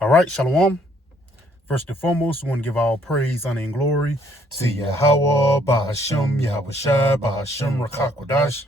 All right, Shalom. First and foremost, we want to give all praise, honor, and glory to Yahweh, Bahashem, Yahweh Shai, Bahashem, Rakakwadash.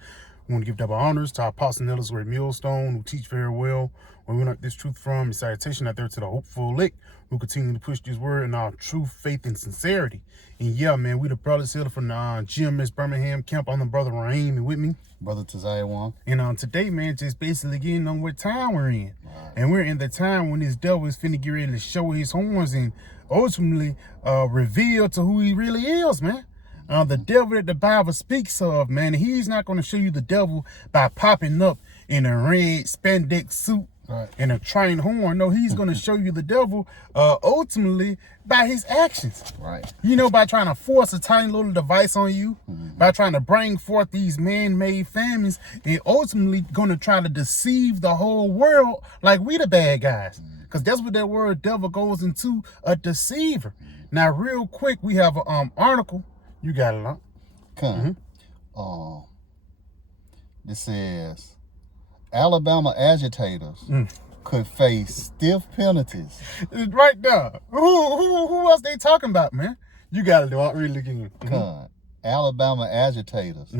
We want to give double honors to our apostle and elders, great millstone, who teach very well. Where we learn this truth from, and salutation out there to the hopeful elect who continue to push this word in our truth, faith, and sincerity. And yeah, man, we the brothers here from the GMS Birmingham camp. I'm the brother Raheem, and with me, Brother Taziah Wong. And today, man, just basically getting on what time we're in. Right. And we're in the time when this devil is finna get ready to show his horns and ultimately reveal to who he really is, man. The devil that the Bible speaks of, man, he's not going to show you the devil by popping up in a red spandex suit. Right. And a trained horn. No, he's going to show you the devil ultimately by his actions. Right. You know, by trying to force a tiny little device on you, by trying to bring forth these man-made famines, and ultimately going to try to deceive the whole world like we the bad guys. Because that's what that word devil goes into, a deceiver. Now, real quick, we have an article. You got it, huh? Come. This says Alabama agitators could face stiff penalties. It's right there. Who else they talking about, man? You got to do it really again. Alabama agitators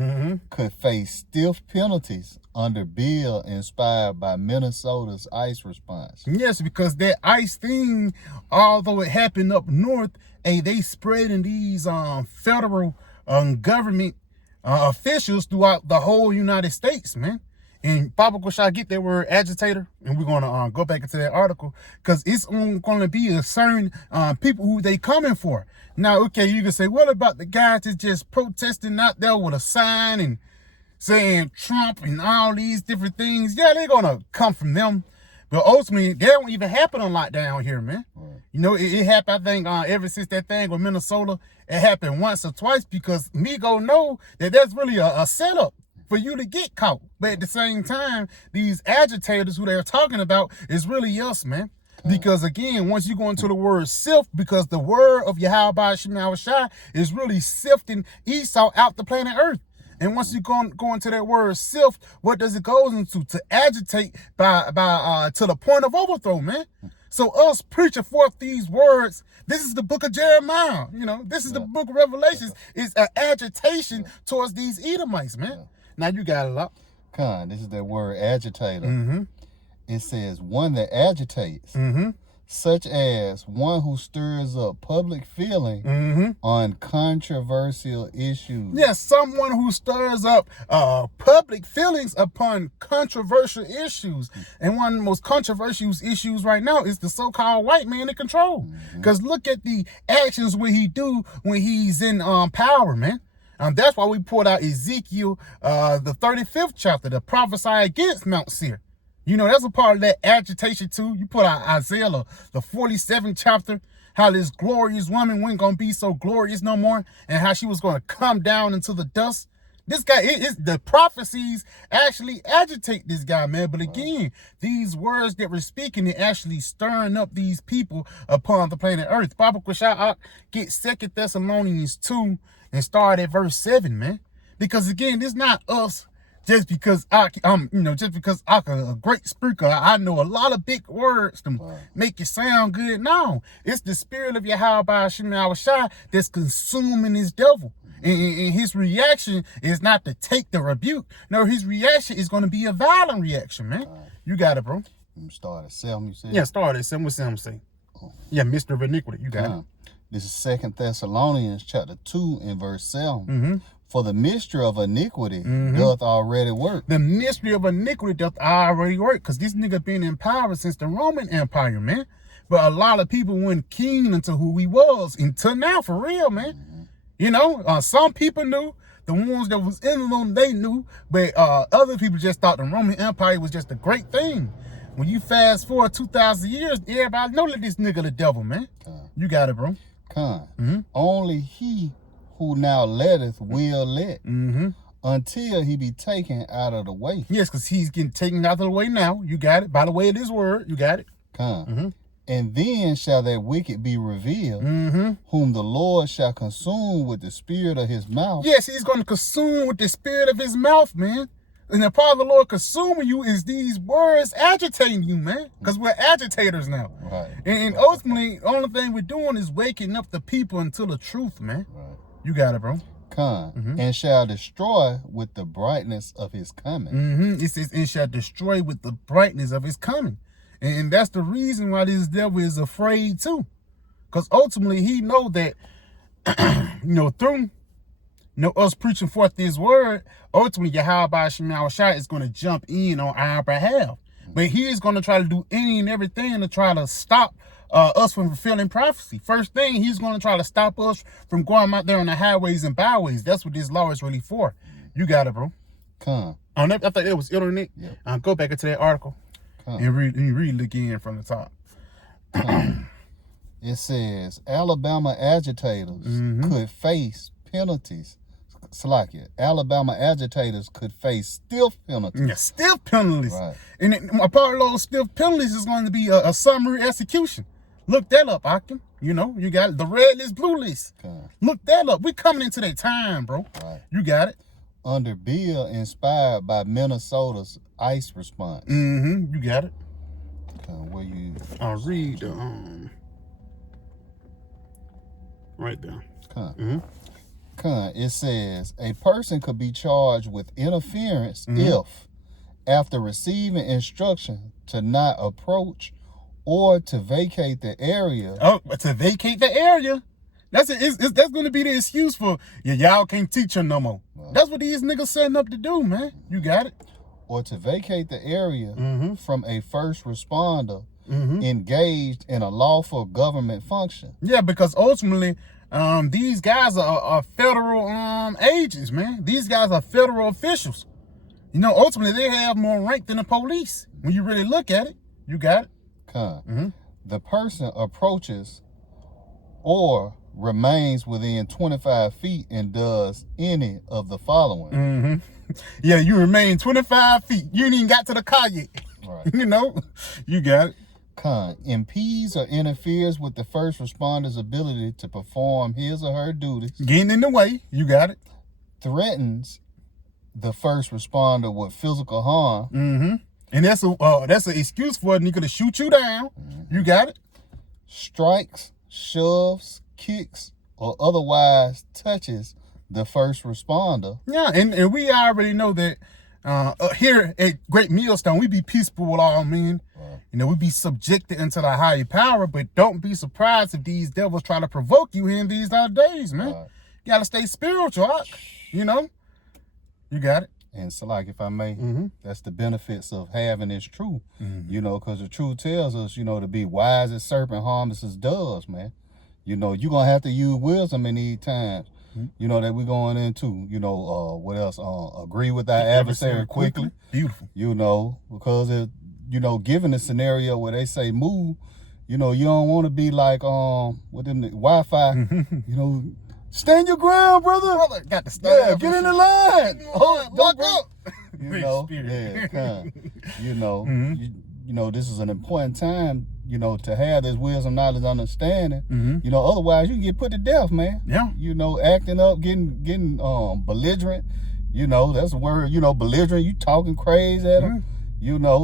could face stiff penalties under bill inspired by Minnesota's ICE response. Yes, because that ICE thing, although it happened up north, they spreading these federal government officials throughout the whole United States, man. And Papa Kushai get that word agitator, and we're gonna go back into that article because it's gonna be a certain people who they coming for. Now, okay, you can say, what about the guys that's just protesting out there with a sign and saying Trump and all these different things? Yeah, they're gonna come from them, but ultimately they don't even happen a lot down here, man. Right. You know, it happened, I think, ever since that thing with Minnesota, it happened once or twice because Migo know that that's really a setup for you to get caught. But at the same time, these agitators who they're talking about is really us, man. Because again, once you go into the word sift, because the word of Yahweh Shai is really sifting Esau out the planet Earth. And once you go into that word sift, what does it go into? To agitate by to the point of overthrow, man. So us preaching forth these words, this is the book of Jeremiah, you know, this is the book of Revelations, is an agitation towards these Edomites, man. Now you got it up. This is that word agitator. It says one that agitates, such as one who stirs up public feeling on controversial issues. Yes, someone who stirs up public feelings upon controversial issues. And one of the most controversial issues right now is the so-called white man in control. Because look at the actions what he do when he's in power, man. That's why we pulled out Ezekiel, the 35th chapter, to prophesy against Mount Seir. You know, that's a part of that agitation too. You put out Isaiah, the 47th chapter, how this glorious woman wasn't going to be so glorious no more, and how she was going to come down into the dust. This guy, the prophecies actually agitate this guy, man. But again, these words that we're speaking, it actually stirring up these people upon the planet Earth. Papa Kushai get 2 Thessalonians 2 and start at verse 7, man. Because again, this not us just because I'm a great speaker. I know a lot of big words to make you sound good. No, it's the spirit of Yahweh Shai that's consuming this devil. And his reaction is not to take the rebuke. No, his reaction is going to be a violent reaction, man. You got it, bro. Start at 7, you said? Yeah, start at 7. What's 7 say? Yeah, Mr. of Iniquity. You got it. This is 2 Thessalonians chapter 2 and verse 7. For the mystery of iniquity doth already work. The mystery of iniquity doth already work. Because this nigga been in power since the Roman Empire, man. But a lot of people weren't keen into who he was until now, for real, man. You know, some people knew. The ones that was in them, they knew. But other people just thought the Roman Empire was just a great thing. When you fast forward 2,000 years, everybody know that this nigga the devil, man. You got it, bro. Only he who now letteth will let until he be taken out of the way. Yes, because he's getting taken out of the way now. You got it. By the way of this word, you got it. And then shall that wicked be revealed, whom the Lord shall consume with the spirit of his mouth. Yes, he's going to consume with the spirit of his mouth, man. And the power of the Lord consuming you is these words agitating you, man. Because we're agitators now. Right. And ultimately, the only thing we're doing is waking up the people until the truth, man. Right. You got it, bro. And shall destroy with the brightness of his coming. It says, and shall destroy with the brightness of his coming. And that's the reason why this devil is afraid too. Because ultimately he know that, through us preaching forth this word, ultimately Yahweh Shema Shai is going to jump in on our behalf. But he is going to try to do any and everything to try to stop us from fulfilling prophecy. First thing, he's going to try to stop us from going out there on the highways and byways. That's what this law is really for. You got it, bro. I thought it was internet. Yep. Go back into that article and read it again from the top. It says Alabama agitators could face penalties. Alabama agitators could face stiff penalties. Yeah, stiff penalties. Right. And a part of those stiff penalties is going to be a summary execution. Look that up, Akim. You got it. The red list, blue list. Look that up. We coming into that time, bro. Right. You got it. Under bill inspired by Minnesota's ICE response. You got it. Where you? I'll read right there. It says a person could be charged with interference if, after receiving instruction to not approach or to vacate the area. Oh, to vacate the area. That's going to be the excuse for y'all can't teach her no more. Right. That's what these niggas setting up to do, man. You got it. Or to vacate the area from a first responder engaged in a lawful government function. Yeah, because ultimately, these guys are federal agents, man. These guys are federal officials. Ultimately, they have more rank than the police. When you really look at it, you got it. The person approaches or remains within 25 feet and does any of the following. Yeah, you remain 25 feet. You ain't even got to the car yet. Right. You got it. Impedes or interferes with the first responder's ability to perform his or her duties. Getting in the way. You got it. Threatens the first responder with physical harm. And that's an excuse for a nigga to shoot you down. You got it. Strikes, shoves, kicks, or otherwise touches the first responder. Yeah, and we already know that here at Great Millstone, we be peaceful with all men. Right. We be subjected into the higher power, but don't be surprised if these devils try to provoke you in these other days, man. Right. You gotta stay spiritual, You got it. And so, like, if I may, that's the benefits of having this truth, because the truth tells us, to be wise as serpent, harmless as doves, man. You're going to have to use wisdom in these times, that we're going into, what else? Agree with our adversary quickly. Beautiful. Because, given the scenario where they say move, you don't want to be like, with them Wi-Fi, stand your ground, brother. Got to stand. Yeah, get in the line. Lock up. This is an important time, to have this wisdom, knowledge, understanding. Otherwise you can get put to death, man. Yeah. Acting up, getting belligerent. That's the word, belligerent. You talking crazy at them.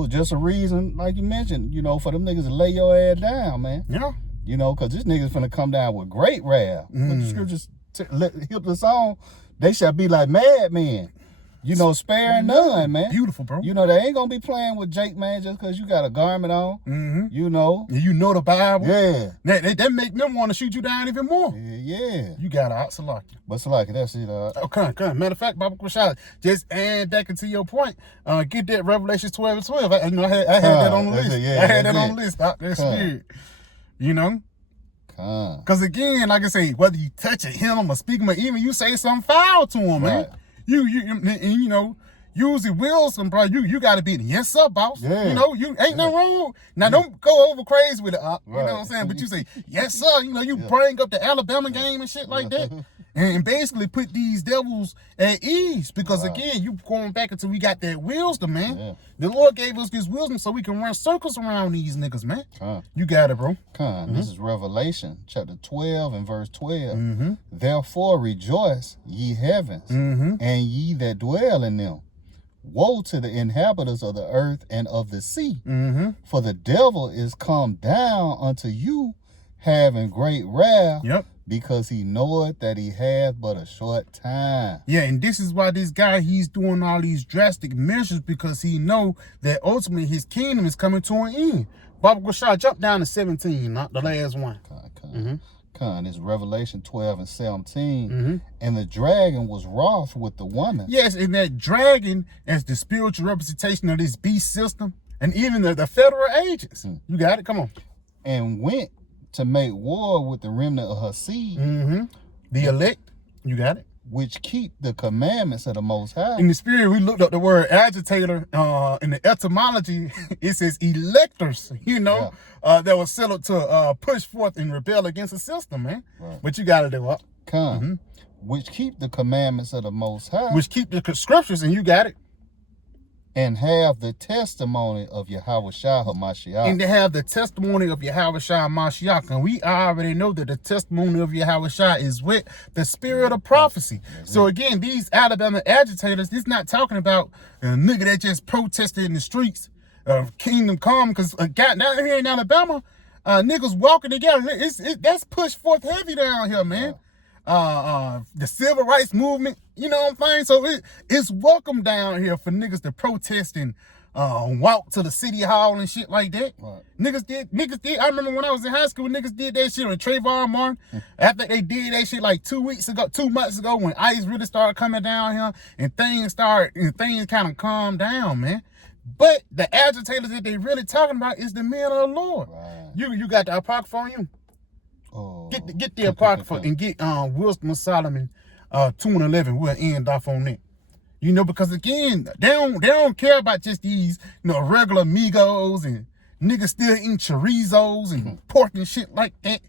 Just a reason, like you mentioned, for them niggas to lay your ass down, man. Yeah. Because this nigga's finna come down with great wrath. But the scriptures hit us on, they shall be like madmen. Sparing none, man. Beautiful, bro. They ain't gonna be playing with Jake, man, just because you got a garment on. And you know the Bible. Yeah. That make them want to shoot you down even more. Yeah. You got it, Salaki. But Salaki, that's it. Okay. Matter of fact, Baba Kushal, just add back into your point. Get that Revelation 12:12. I had that on the list. I had that on the list. That spirit. Because again, like I say, whether you touch a him or speak him, or even you say something foul to him, man. You usually Wilson, bro. You got to be yes sir, boss. Yeah. You ain't nothing wrong. Now don't go over crazy with it. You know what I'm saying? But you say yes sir. You bring up the Alabama game and shit like that, and basically put these devils at ease. Because again, you going back until we got that wisdom, man. Yeah. The Lord gave us this wisdom so we can run circles around these niggas, man. You got it, bro. This is Revelation chapter 12 and verse 12. Therefore rejoice, ye heavens, and ye that dwell in them. Woe to the inhabitants of the earth and of the sea, Mm-hmm. for the devil is come down unto you, having great wrath, Yep. because he knoweth that he hath but a short time. Yeah, and this is why this guy, he's doing all these drastic measures, because he know that ultimately his kingdom is coming to an end. Baba Gashar, jump down to 17, not the last one. It's Revelation 12 and 17. Mm-hmm. And the dragon was wroth with the woman. Yes, and that dragon is the spiritual representation of this beast system, and even the federal agents. You got it? Come on. And went to make war with the remnant of her seed. Mm-hmm. The elect. You got it? Which keep the commandments of the Most High. In the spirit, we looked up the word agitator. In the etymology, it says electors, that was settled to push forth and rebel against the system, man. Right. But you got to do it. Which keep the commandments of the Most High. Which keep the scriptures, and you got it. And have the testimony of Yahweh Shah HaMashiach. And to have the testimony of Yahweh Shah HaMashiach. And we already know that the testimony of Yahweh Shah is with the spirit of prophecy. So again, these Alabama agitators, this not talking about a nigga that just protested in the streets of Kingdom Come, because down here in Alabama, niggas walking together. That's pushed forth heavy down here, man. The civil rights movement, you know what I'm saying? So it's welcome down here for niggas to protest and walk to the city hall and shit like that. Right. Niggas did. I remember when I was in high school, niggas did that shit on Trayvon Martin. After they did that shit like 2 months ago, when ICE really started coming down here and things kind of calmed down, man. But the agitators that they really talking about is the men of the Lord. Right. You got the Apocrypha on you? Oh. Get the Apocrypha and get Wisdom of Solomon 2 and 11. We'll end off on that. Because again, they don't care about just these, regular Migos and niggas still eating chorizos and pork and shit like that.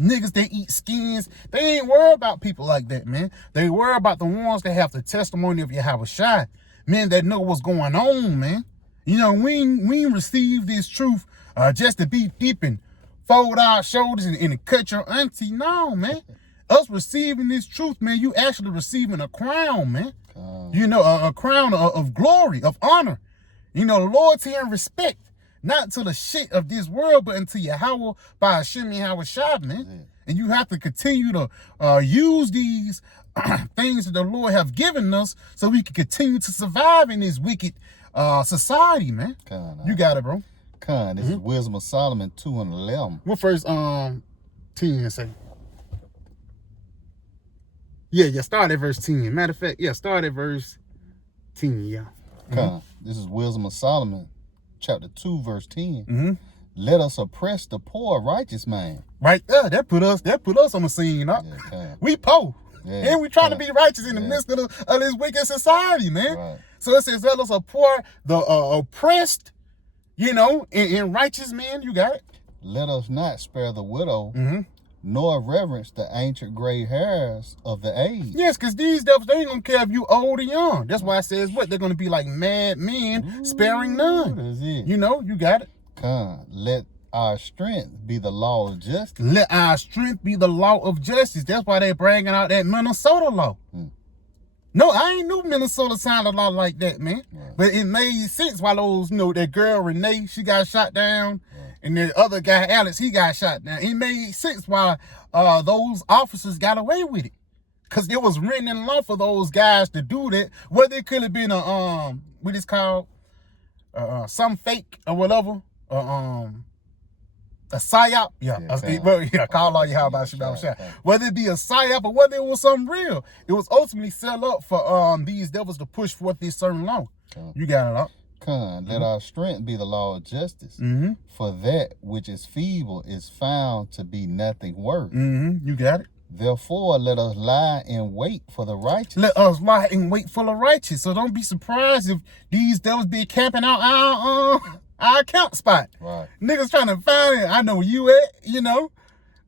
Niggas, they eat skins. They ain't worried about people like that, man. They worry about the ones that have the testimony of Yahweh Shai. Men that know what's going on, man. We ain't receive this truth just to be deep and fold our shoulders and cut your auntie. No, man. Us receiving this truth, man, you actually receiving a crown, man. A crown of glory, of honor. Loyalty and respect. Not to the shit of this world, but unto Yahweh by Hashem Yahweh Shah, man. And you have to continue to use these things that the Lord have given us so we can continue to survive in this wicked society, man. You got it, bro. This is Wisdom of Solomon 2 and 11. What first 10 say? Yeah, start at verse 10. Matter of fact, start at verse 10, yeah. This is Wisdom of Solomon, chapter 2, verse 10. Let us oppress the poor righteous man. Right there, that put us on the scene, huh? We poor. And we trying to be righteous in the midst of this wicked society, man. Right. So it says, let us support the oppressed, and righteous men. You got it. Let us not spare the widow, nor reverence the ancient gray hairs of the age. Yes, because these devils, they ain't going to care if you old or young. That's why it says what? They're going to be like mad men, sparing none. That's it. You got it. Let our strength be the law of justice. Let our strength be the law of justice. That's why they're bragging out that Minnesota law. No, I ain't knew Minnesota signed a law like that, man. Right. But it made sense why those, that girl Renee, she got shot down, and the other guy, Alex, he got shot down. It made sense why those officers got away with it. Because it was written in law for those guys to do that. Whether it could have been what it's called, some fake or whatever, a psyop, call all you how about shit. Whether it be a psyop or whether it was something real, it was ultimately set up for these devils to push forth this certain law. You got it up. Let our strength be the law of justice. For that which is feeble is found to be nothing worth. You got it. Therefore, let us lie in wait for the righteous. Let us lie in wait for the righteous. So don't be surprised if these devils be camping out our camp spot. Right. Niggas trying to find it. I know where you at, I'm going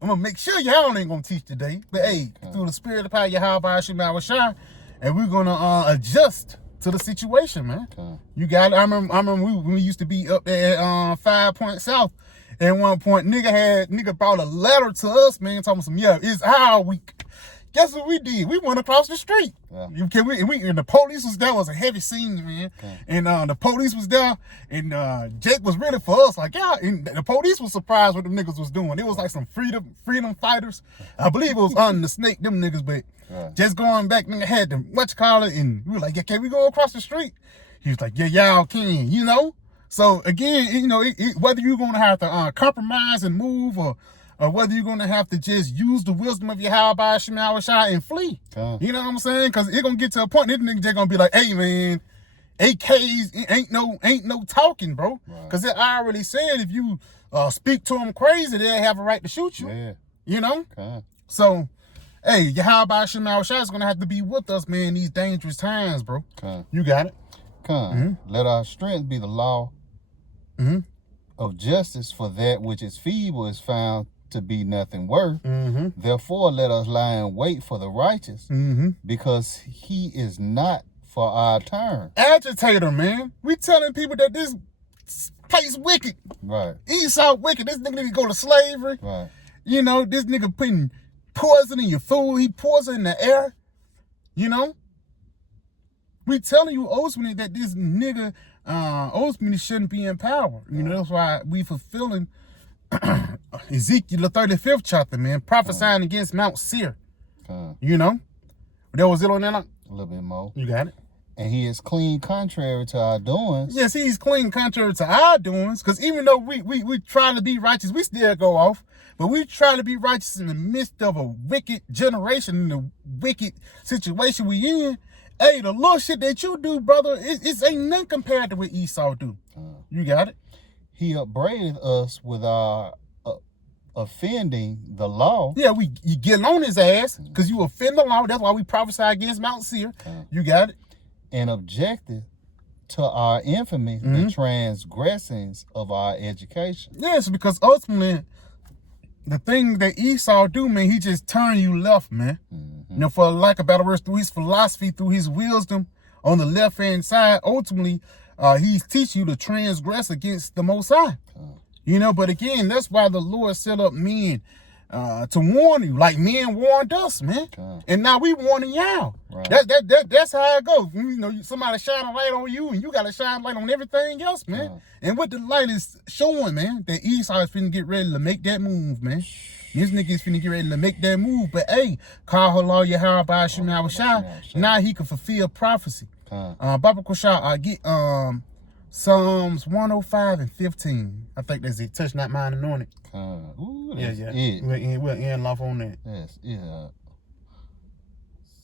to make sure y'all ain't going to teach today. But hey, through the spirit of power, Yahweh Shema Shah, and we're going to adjust to the situation, man. You got it. I remember when we used to be up there at 5 Point South. At one point, nigga brought a letter to us, man, talking some, it's our week. Guess what we did? We went across the street. Yeah. And the police was there. It was a heavy scene, man. Okay. And the police was there, and Jake was ready for us. Like, yeah, and the police was surprised what the niggas was doing. It was like some freedom fighters. I believe it was on the snake, them niggas, but just going back, nigga had to call it, and we were like, yeah, can we go across the street? He was like, yeah, y'all can, you know? So again, you know, whether you're gonna have to compromise and move, or whether you're going to have to just use the wisdom of your Yahweh Shema Shai and flee. You know what I'm saying? Because it's going to get to a point, this nigga just going to be like, hey, man, AKs ain't no talking, bro. Because I already said if you speak to them crazy, they'll have a right to shoot you. Yeah. You know? So, hey, Yahweh Shema Shai is going to have to be with us, man, these dangerous times, bro. You got it. Let our strength be the law of justice, for that which is feeble is found to be nothing worth. Therefore, let us lie in wait for the righteous, because he is not for our turn. Agitator, man. We telling people that this place wicked. Esau wicked. This nigga need to go to slavery. You know, this nigga putting poison in your food. He poison in the air. You know? We telling you ultimately that this nigga ultimately shouldn't be in power. You know, that's why we fulfilling Ezekiel, the 35th chapter, man, prophesying against Mount Seir. You know? That was it on that? A little bit more. You got it. And he is clean contrary to our doings. Yes, he's clean contrary to our doings. Because even though we try to be righteous, we still go off. But we try to be righteous in the midst of a wicked generation, in the wicked situation we in. Hey, the little shit that you do, brother, it ain't nothing compared to what Esau do. You got it. He upbraided us with our offending the law. Yeah, you get on his ass because you offend the law. That's why we prophesy against Mount Seir. You got it. And objected to our infamy, the transgressings of our education. Yes, because ultimately, the thing that Esau do, man, he just turn you left, man. You know, for lack of better words, through his philosophy, through his wisdom on the left-hand side, ultimately, he's teaching you to transgress against the Most High. You know, but again, that's why the Lord set up men to warn you, like men warned us, man. And now we warning y'all. That's how it goes. You know, somebody shine a light on you, and you got to shine a light on everything else, man. And what the light is showing, man, that Esau is finna get ready to make that move, man. This nigga is finna get ready to make that move. But hey, call her law Yahweh Shema Shai. Now he can fulfill prophecy. Baba Kushah, I get Psalms 105 and 15. I think that's it. Touch not mine anointed. Ooh, that's it. We'll end off on that. Yes,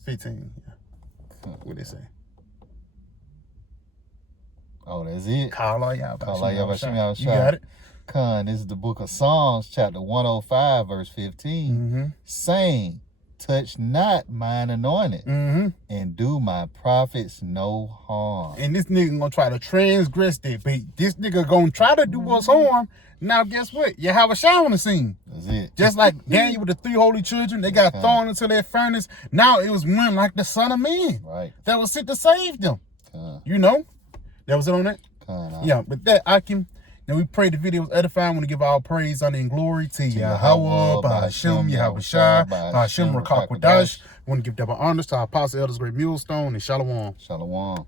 15. What they say? Oh, that's it. Call all y'all. You got it. This is the book of Psalms, chapter 105, verse 15, saying, touch not mine anointed, and do my prophets no harm. And this nigga gonna try to transgress that, but this nigga gonna try to do us harm. Now, guess what? You have a shower on the scene. That's it. Just like Daniel with the 3 holy children, they got thrown into that furnace. Now it was one like the Son of Man that was sent to save them. You know? That was it on that? Yeah, but that, Akim, now we pray the video was edifying. I want to give all praise, honor, and glory to Yahweh, Bahashem, Yahweh Shai, Bahashem, Rakak Wadash. I want to give double honors to our apostle, elders, great millstone, and Shalom. Shalom.